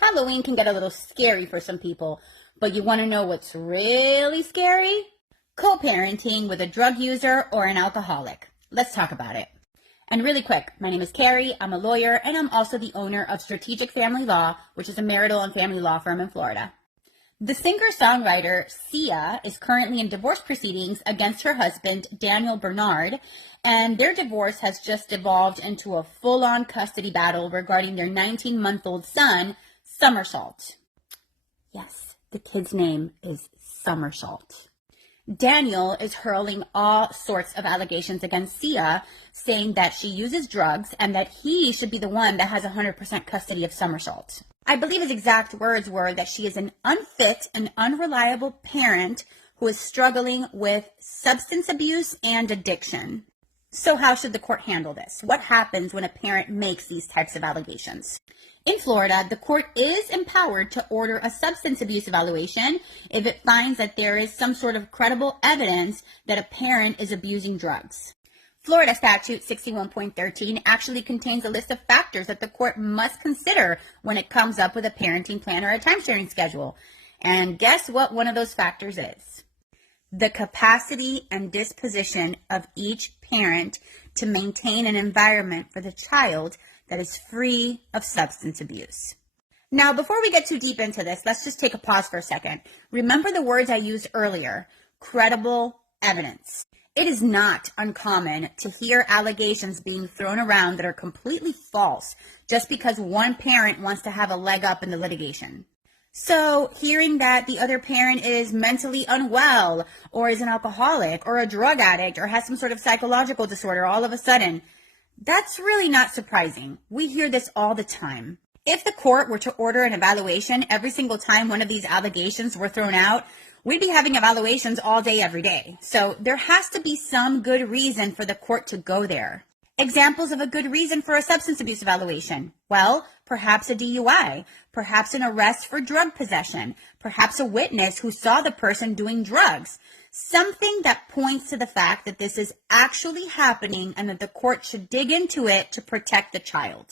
Halloween can get a little scary for some people, but you want to know what's really scary? Co-parenting with a drug user or an alcoholic. Let's talk about it. And really quick, my name is Carrie, I'm a lawyer, and I'm also the owner of Strategic Family Law, which is a marital and family law firm in Florida. The singer-songwriter Sia is currently in divorce proceedings against her husband, Daniel Bernard, and their divorce has just evolved into a full-on custody battle regarding their 19-month-old son, Somersault. Yes, the kid's name is Somersault. Daniel is hurling all sorts of allegations against Sia, saying that she uses drugs and that he should be the one that has 100% custody of Somersault. I believe his exact words were that she is an unfit and unreliable parent who is struggling with substance abuse and addiction. So how should the court handle this? What happens when a parent makes these types of allegations? In Florida, the court is empowered to order a substance abuse evaluation if it finds that there is some sort of credible evidence that a parent is abusing drugs. Florida Statute 61.13 actually contains a list of factors that the court must consider when it comes up with a parenting plan or a time-sharing schedule. And guess what one of those factors is? The capacity and disposition of each parent to maintain an environment for the child that is free of substance abuse. Now, before we get too deep into this, let's just take a pause for a second. Remember the words I used earlier, credible evidence. It is not uncommon to hear allegations being thrown around that are completely false just because one parent wants to have a leg up in the litigation. So hearing that the other parent is mentally unwell or is an alcoholic or a drug addict or has some sort of psychological disorder all of a sudden, that's really not surprising. We hear this all the time. If the court were to order an evaluation every single time one of these allegations were thrown out, we'd be having evaluations all day, every day. So there has to be some good reason for the court to go there. Examples of a good reason for a substance abuse evaluation. Well, perhaps a DUI, perhaps an arrest for drug possession, perhaps a witness who saw the person doing drugs. Something that points to the fact that this is actually happening and that the court should dig into it to protect the child.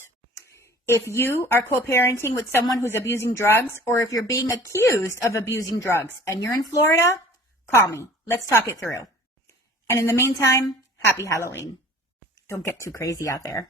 If you are co-parenting with someone who's abusing drugs, or if you're being accused of abusing drugs and you're in Florida, call me. Let's talk it through. And in the meantime, happy Halloween. Don't get too crazy out there.